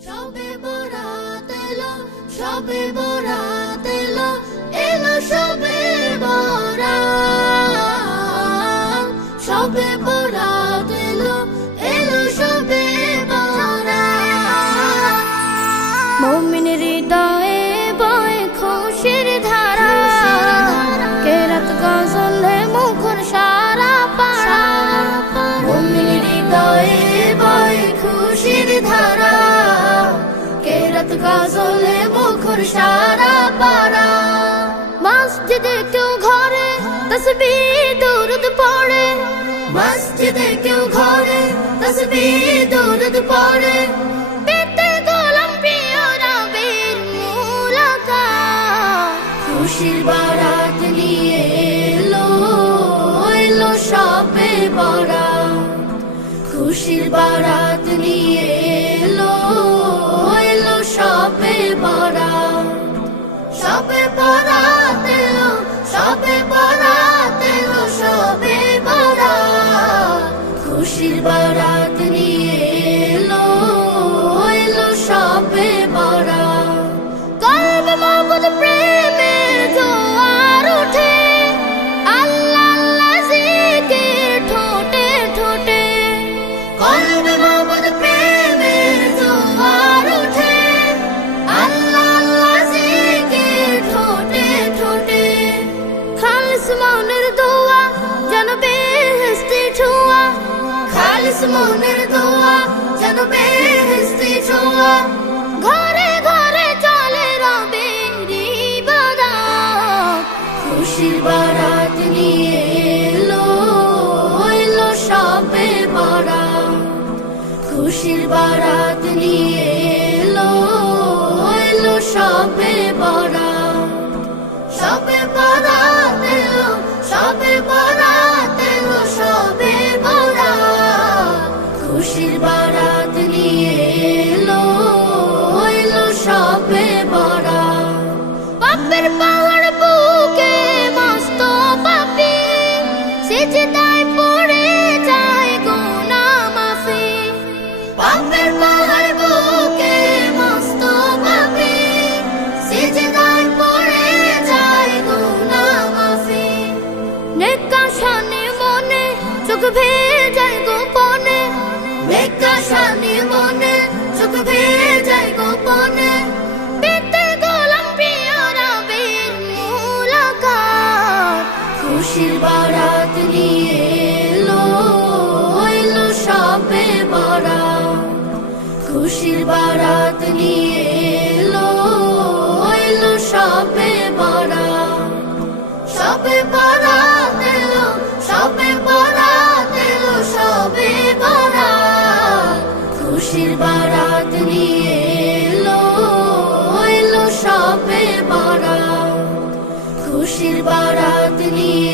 সবে বরাত এলো, সবে বরাত এলো, এলো সবে বরাত। সবে বরাত এলো, এলো সবে বরাত। মুমিনের হৃদয়ে বয়ে খুশির ধারা, কেরাত গজলে মুখর সারা পাড়া। মুমিনের হৃদয়ে বয়ে খুশির ধারা, কেরাত গজলে মুখর সারা পাড়া। মসজিদে কেউ ঘরে তসবিহ দুরুদ পড়ে, মসজিদে কেউ ঘরে তসবিহ দুরুদ পড়ে। পেতে গোলাম প্রিয় নবীর মুলাকাত, খুশির বারাত নিয়ে এলো, এলো সবে বরাত। খুশির বারাত নিয়ে এলো, এলো সবে বরাত। সবে বরাত এলো, সবে বরাত এলো, সবে বরাত। খুশির বারাত নিয়ে এলো, এলো সবে বরাত। কলবে মাবুদ প্রেমে জোয়ার ওঠে, আল্লাহ আল্লাহ জিকির ঠোঁটে ঠোঁটে। কলবে মাবুদ প্রেমে জোয়ার ওঠে, আল্লাহ আল্লাহ জিকির ঠোঁটে ঠোঁটে। খালিস মনের দোয়া যেন বেহেশতে ছোঁয়া, খালিস মনের দোয়া যেন বেহেশতে ছোঁয়া। ঘরে ঘরে চলে রবের ইবাদত, খুশির বারাত নিয়ে এলো, এলো সবে বরাত। খুশির বারাত নিয়ে এলো, এলো সবে বরাত। সবে বরাত এলো, সবে বরাত এলো, সবে বরাত। খুশির বারাত নিয়ে এলো, এলো সবে বরাত। পাপের পাহাড় বুকে মস্ত পাপী, সিজদায় পড়ে যায় গুনাহ মাফি। পাপের পাহাড় বুকে মস্ত পাপী, সিজদায় পড়ে যায় গুনাহ মাফি। নেক আশানি মনে চোখ ভেজায় গোপনে, নেক আশানি মনে চোখ ভেজায় গোপনে। পেতে গোলাম প্রিয় নবীর মুলাকাত, খুশির বারাত নিয়ে এলো, এলো সবে বরাত। খুশির বারাত নিয়ে এলো, এলো সবে বরাত। সবে বরাত এলো, সবে বরাত এলো, সবে বরাত। খুশির বারাত নিয়ে এলো, এলো সবে বরাত। খুশির বারাত নিয়ে